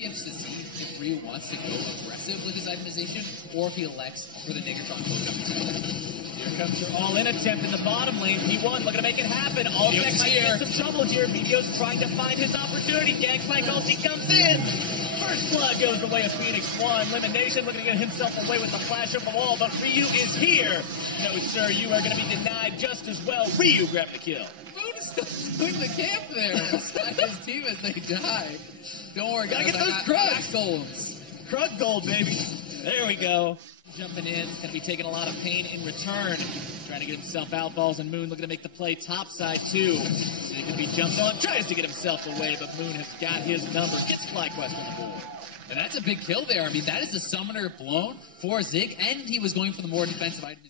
be interested to see if Ryu wants to go aggressive with his itemization, or if he elects for the Negatron close-up. Here comes your all-in attempt in the bottom lane. P1 looking to make it happen. 𝐿CEC might get some trouble here. 𝐕2𝑠 trying to find his opportunity. Gangplank ulti comes in. First blood goes the way of 𝐭enix1. Elimination looking to get himself away with the flash up the wall, but Ryu is here. No, sir, you are going to be denied just as well. Ryu grabbed the kill. Moon is still doing the camp there beside his team as they die. Don't worry, gotta guys. get those Krugs. Golems. Krug gold, baby. There we go. Jumping in, going to be taking a lot of pain in return. Trying to get himself out. Balls and Moon looking to make the play topside too. So he could be jumped on, tries to get himself away, but Moon has got his number. Gets FlyQuest on the board. And that's a big kill there. I mean, that is the summoner blown for Zig, and he was going for the more defensive item.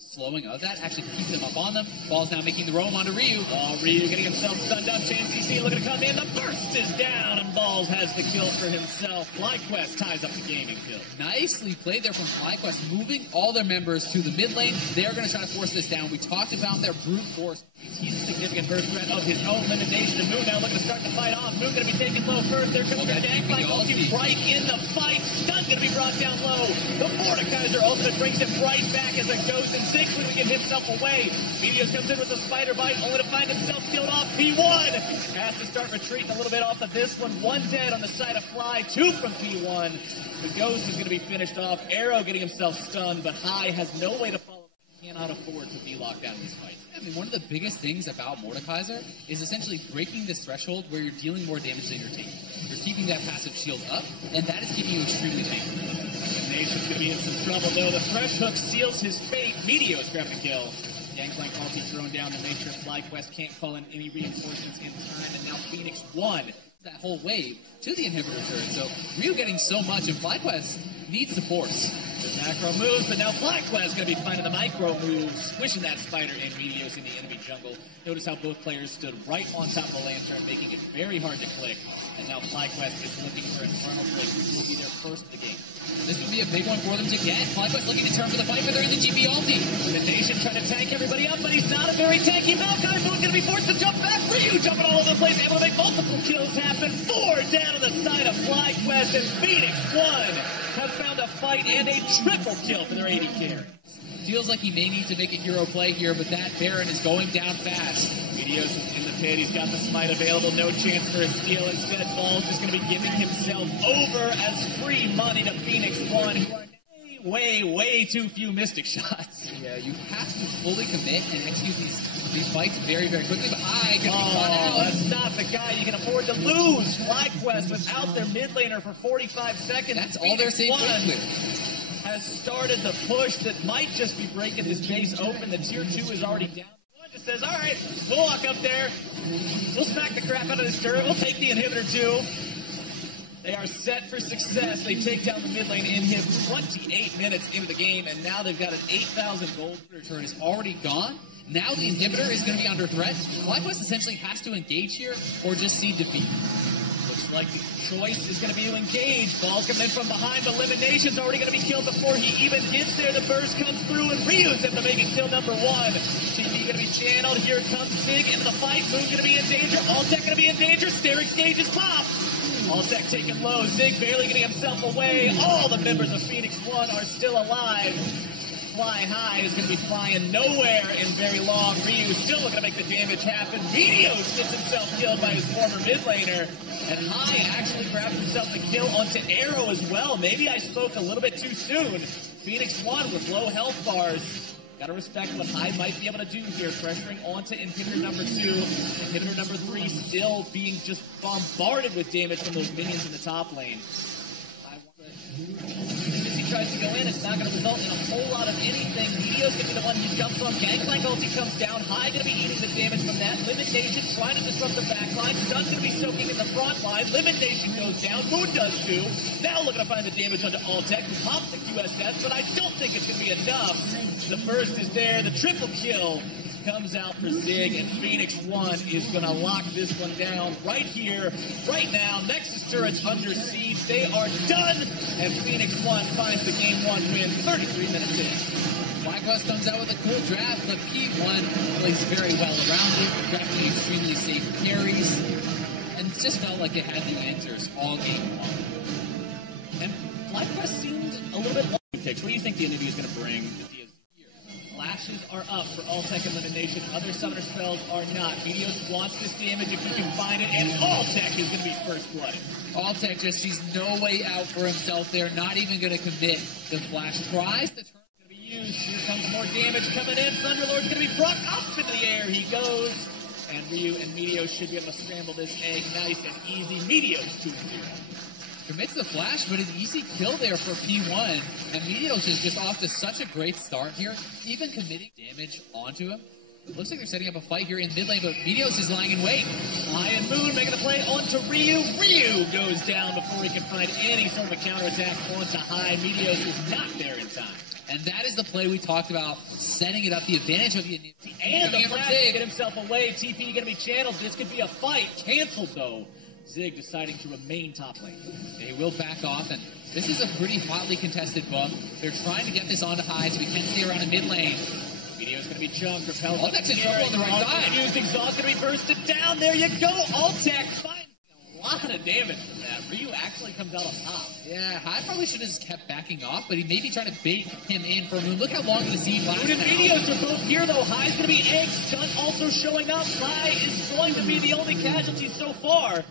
Slowing of that actually keeps him up on them. Ball's now making the roam onto Ryu. Oh, Ryu getting himself stunned up. JNCC looking to come in. The burst is down, and Balls has the kill for himself. FlyQuest ties up the gaming kill. Nicely played there from FlyQuest, moving all their members to the mid lane. They're going to try to force this down. We talked about their brute force. He's a significant burst threat of his own. Elimination, and Moon now looking to start the fight off. Moon going to be taken low first. There comes the Gangplank ulti right in the fight. Stun going to be brought down low. The 𝐿CEC ultimate brings him right back as it goes in 6 when we get himself away. 𝐕2𝑠 comes in with a spider bite, only to find himself killed off. P1 has to start retreating a little bit off of this one. 1 dead on the side of Fly, 2 from P1. The Ghost is going to be finished off. Arrow getting himself stunned, but High has no way to follow. Cannot afford to be locked down in this fight. I mean, one of the biggest things about Mordekaiser is essentially breaking this threshold where you're dealing more damage than you're taking. You're keeping that passive shield up, and that is keeping you extremely tanky. Nation's going to be in some trouble, though. The Thresh Hook seals his fate. 𝐕2𝑠 grabbing a kill. Gangplank ulti thrown down to make sure FlyQuest can't call in any reinforcements in time, and now 𝐒enix1. That whole wave to the inhibitor turret. So Ryu getting so much, and FlyQuest needs the force. The macro moves, but now FlyQuest going to be finding the micro moves, squishing that spider and 𝐕2𝑠 in the enemy jungle. Notice how both players stood right on top of the lantern, making it very hard to click. And now FlyQuest is looking for Infernal Blade, which will be their first of the game. This would be a big one for them to get. FlyQuest looking to turn for the fight, but they're in the GB ulti. The Nation trying to tank everybody up, but he's not a very tanky 𝐿CEC. Moon going to be forced to jump back. Ryu jumping all over the place, able to make multiple kills happen. 4 down on the side of FlyQuest, and 𝐒enix1 have found a fight and a triple kill for their AD carry. Feels like he may need to make a hero play here, but that Baron is going down fast. 𝐕2𝑠 in the pit. He's got the smite available. No chance for a steal. Instead, Balls is going to be giving himself over as free money to 𝐒enix1, who are way too few Mystic shots. Yeah, you have to fully commit and execute these fights very quickly, but I can be caught out. That's not the guy you can afford to lose. FlyQuest without their mid laner for 45 seconds. That's all they're safe with. Has started the push that might just be breaking his base open. The tier 2 is already down. One just says, all right, we'll walk up there. We'll smack the crap out of this turret. We'll take the inhibitor too. They are set for success. They take down the mid lane inhib 28 minutes into the game, and now they've got an 8,000 gold. Turret is already gone. Now the inhibitor is going to be under threat. FlyQuest essentially has to engage here or just see defeat. Looks like the choice is going to be to engage. Ball's coming in from behind, but Elimination's already going to be killed before he even gets there. The burst comes through, and Ryu's able to make it kill number 1. TV going to be channeled. Here comes Sig into the fight. Moon going to be in danger. 𝐿CEC going to be in danger. Sterix gauge is popped. 𝐿CEC taken low. Zig barely getting himself away. All the members of 𝐒enix1 are still alive. Fly High is going to be flying nowhere in very long. Ryu still looking to make the damage happen. 𝐕2𝑠 gets himself killed by his former mid laner. And High actually grabbed himself the kill onto Arrow as well. Maybe I spoke a little bit too soon. 𝐒enix1 with low health bars. Gotta respect what High might be able to do here, pressuring onto inhibitor number 2. Inhibitor number 3 still being just bombarded with damage from those minions in the top lane. As he tries to go in, it's not going to result in a whole lot of anything. 𝐕2𝑠 going to be the one he jumps on. Gangplank ulti comes down. High going to be eating the damage from that. Elimination trying to disrupt the backline. Stun's going to be soaking in the front line. Elimination goes down. Moon does too. Now looking to find the damage onto 𝐿CEC. Pops the QSS, but I don't think it's going to be enough. The burst is there. The triple kill comes out for Zig, and 𝐒enix1 is going to lock this one down right here, right now. Nexus turret's under siege. They are done, and 𝐒enix1 finds the game 1 win 33 minutes in. FlyQuest comes out with a cool draft, but P1 plays very well around it, drafting extremely safe carries, and just felt like they had the answers all game long. damage. What do you think the Anivia is going to bring? Flashes are up for All-Tech elimination. Other summoner spells are not. Meteos wants this damage if he can find it, and All-Tech is going to be first blooded. All-Tech just sees no way out for himself there, not even going to commit. The Flash tries to turn. Going to be used. Here comes more damage coming in. Thunderlord's going to be brought up into the air. He goes. And Ryu and Meteos should be able to scramble this egg nice and easy. Meteos 2-0. Commits the Flash, but an easy kill there for P1. And Meteos is just off to such a great start here, even committing damage onto him. It looks like they're setting up a fight here in mid lane, but Meteos is lying in wait. Lion Moon making the play onto Ryu. Ryu goes down before he can find any sort of a counterattack onto High. Meteos is not there in time. And that is the play we talked about, setting it up, the advantage of the and the Flash to get himself away. TP going to be channeled. This could be a fight. Canceled, though. Zig deciding to remain top lane. They will back off, and this is a pretty hotly contested buff. They're trying to get this onto High so we can stay around the mid lane. Meteo's going to be jumped, repelled. All-Tech's in trouble on the right side. 𝐸𝐴's going to be bursted down. There you go. All-Tech finds a lot of damage from that. Ryu actually comes out on top. Yeah, High probably should have just kept backing off, but he may be trying to bait him in for Moon. Look how long the siege lasts. Moon and Meteos are both here, though. High's going to be egg. Stunt also showing up. High is going to be the only casualty so far.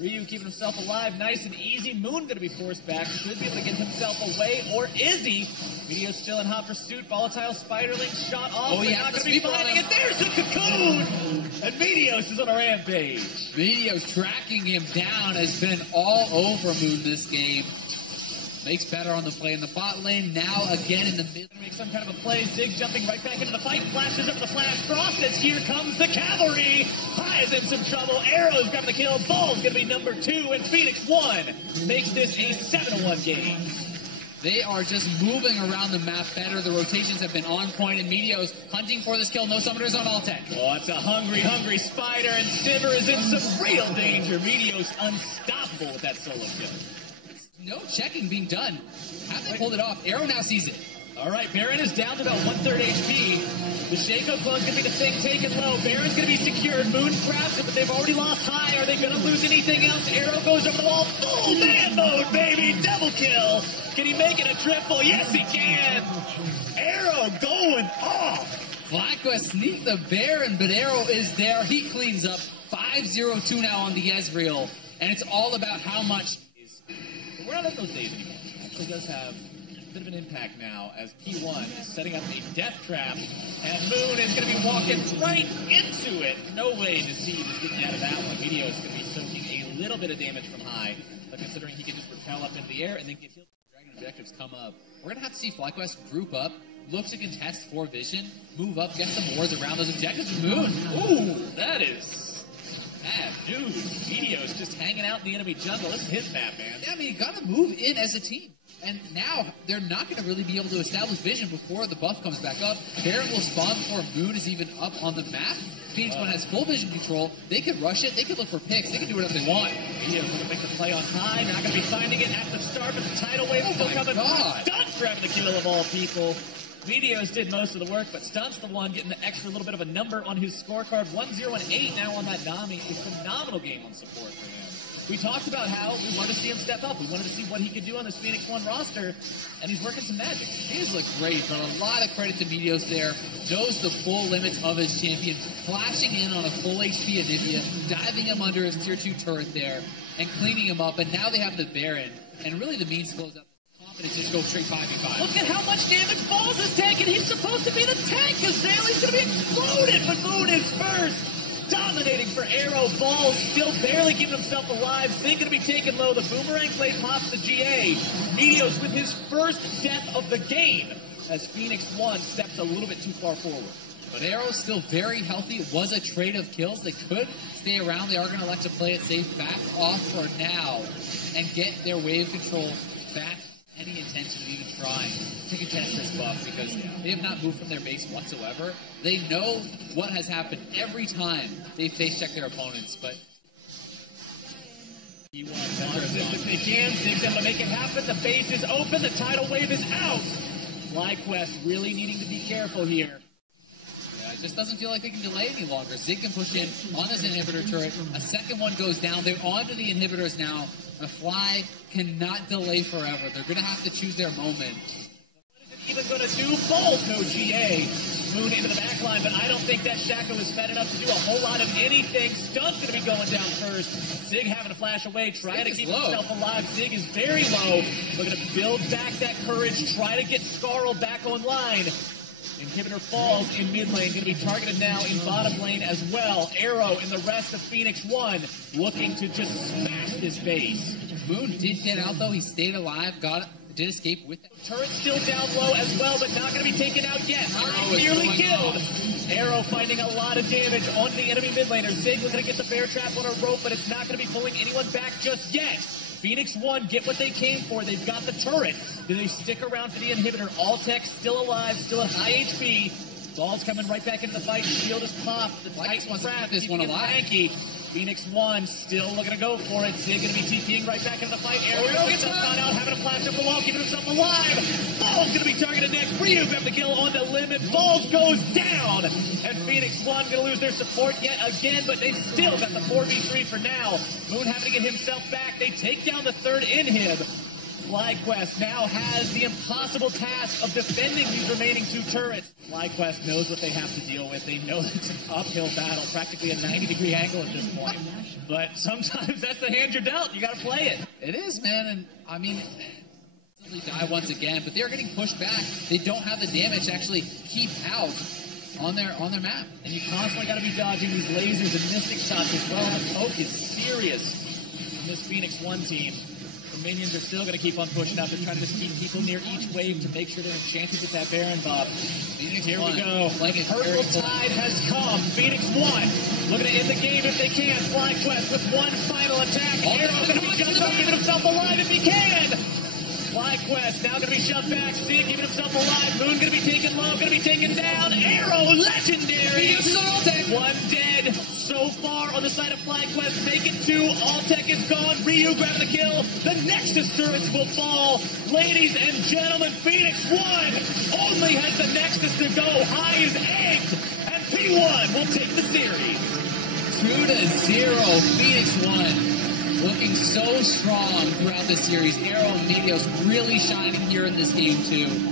Ryu keeping himself alive, nice and easy. Moon going to be forced back. Should be able to get himself away, or is he? Meteos still in hot pursuit. Volatile Spiderling shot off. Oh, yeah, not going to be finding it. There's the cocoon! And Meteos is on a rampage. Meteos tracking him down has been all over Moon this game. Makes better on the play in the bot lane. Now again in the mid. Make some kind of a play. Zig jumping right back into the fight. Flashes up the Flash. Frost as here comes the cavalry. High is in some trouble. Arrow's grabbing the kill. Ball's going to be number 2. And Phoenix 1 makes this a 7-1 game. They are just moving around the map better. The rotations have been on point, and Meteos hunting for this kill. No summoners on All-Tech. Oh, it's a hungry Spider, and Sivir is in some real danger. Meteos unstoppable with that solo kill. No checking being done. Have they pulled it off? Arrow now sees it. All right, Baron is down to about 1/3 HP. The Shaco clone's going to be the thing taken low. Baron's going to be secured. Moon grabs it, but they've already lost High. Are they going to lose anything else? Arrow goes over the wall. Full man mode, baby. Double kill. Can he make it a triple? Yes, he can. Arrow going off. FlyQuest sneaked the Baron, but Arrow is there. He cleans up. 5-0-2 now on the Ezreal. And it's all about how much. But we're not in those days anymore. It actually does have a bit of an impact now as P1 is setting up a death trap, and Moon is going to be walking right into it. No way to see is getting out of that one. Meteos is going to be soaking a little bit of damage from High, but considering he can just repel up into the air and then get healed, Dragon objectives come up. We're going to have to see FlyQuest group up, look to contest for vision, move up, get some wards around those objectives with Moon. Ooh, that is bad news. Meteos just hanging out in the enemy jungle. This is his map, man. Yeah, I mean, you got to move in as a team. And now, they're not going to really be able to establish vision before the buff comes back up. Baron will spawn before Moon is even up on the map. Phoenix One has full vision control. They could rush it. They could look for picks. They could do whatever they want. Meteos going to make the play on High. Not going to be finding it at the start, but the tidal wave is still coming. Stunt grabbing the kill of all people. Meteos did most of the work, but Stunt's the one getting the extra little bit of a number on his scorecard. 1-0-8 now on that Nami. A phenomenal game on support for him. We talked about how we wanted to see him step up. We wanted to see what he could do on this Phoenix One roster, and he's working some magic. He has looked great, but a lot of credit to Meteos there. Knows the full limits of his champion, flashing in on a full HP Anivia, diving him under his tier 2 turret there, and cleaning him up. And now they have the Baron, and really the means to close up. Confidence just go straight 5v5. Look at how much damage Balls is taking. He's supposed to be the tank, because 𝐠𝐤𝐲's going to be exploded, but Moon is first. Dominating for Arrow. Balls still barely keeping himself alive. Zing going to be taken low. The boomerang blade pops the GA. Meteos with his first death of the game as Phoenix One steps a little bit too far forward. But Arrow's still very healthy. It was a trade of kills. They could stay around. They are going to elect to play it safe. Back off for now and get their wave control back. Any intention of even trying to contest this buff, because they have not moved from their base whatsoever. They know what has happened every time they face check their opponents, but he wants if they can. Zig's able to make it happen. The base is open. The tidal wave is out. FlyQuest really needing to be careful here. Yeah, it just doesn't feel like they can delay any longer. Zig can push in on this inhibitor turret. A second one goes down. They're onto the inhibitors now. The Fly cannot delay forever. They're going to have to choose their moment. even going to do. Balls, no GA. Moon into the back line, but I don't think that 𝐤𝐵𝐞 is fed enough to do a whole lot of anything. Stun's going to be going down first. 𝐠𝐤 having to flash away, trying to keep himself alive. 𝐠𝐤 is very low. Looking to build back that courage, try to get 𝐠𝐴𝐲 back online. Inhibitor falls in mid lane, going to be targeted now in bottom lane as well. Arrow and the rest of Phoenix 1 looking to just smash this base. Moon did get out though, he stayed alive, did escape with that. Turret still down low as well, but not going to be taken out yet. Nearly killed. Arrow finding a lot of damage on the enemy mid laner. 𝐠𝐤 looking to get the bear trap on a rope, but it's not going to be pulling anyone back just yet. Phoenix 1 get what they came for. They've got the turret. Do they stick around for the inhibitor? Alltech still alive, still at high HP. Ball's coming right back into the fight. Shield is popped. The Titan wants to keep this one alive. Phoenix 1 still looking to go for it. 𝐠𝐤 going to be TPing right back into the fight. Arrow gets caught out, having to flash up the wall, keeping himself alive. Balls going to be targeted next. 𝐕 got the kill on the limit. Balls goes down. And Phoenix 1 going to lose their support yet again, but they've still got the 4v3 for now. Moon having to get himself back. They take down the third inhib. FlyQuest now has the impossible task of defending these remaining two turrets. FlyQuest knows what they have to deal with. They know it's an uphill battle, practically a 90-degree angle at this point. But sometimes that's the hand you're dealt. You got to play it. It is, man. And I mean, they die once again, but they're getting pushed back. They don't have the damage to actually keep out on their map. And you constantly got to be dodging these lasers and mystic shots as well. The poke is serious from this Phoenix 1 team. The minions are still going to keep on pushing up. They're trying to just keep people near each wave to make sure they're enchanted with that Baron buff. Here we go. Purple Tide has come. Phoenix 1 looking to end the game if they can. FlyQuest with one final attack. Arrow going to be jumped up, giving himself alive if he can. FlyQuest now going to be shoved back. 𝐠𝐤 giving himself alive. Moon going to be taken low, going to be taken down. Arrow, legendary. One dead so far on the side of FlyQuest. Make it 2. Alltech is gone. 𝐕 grabbing the kill. The Nexus turrets will fall. Ladies and gentlemen, Phoenix 1 only has the Nexus to go. High is egged. And P1 will take the series. 2-0, Phoenix 1. Looking so strong throughout this series. Arrow and Meteos really shining here in this game too.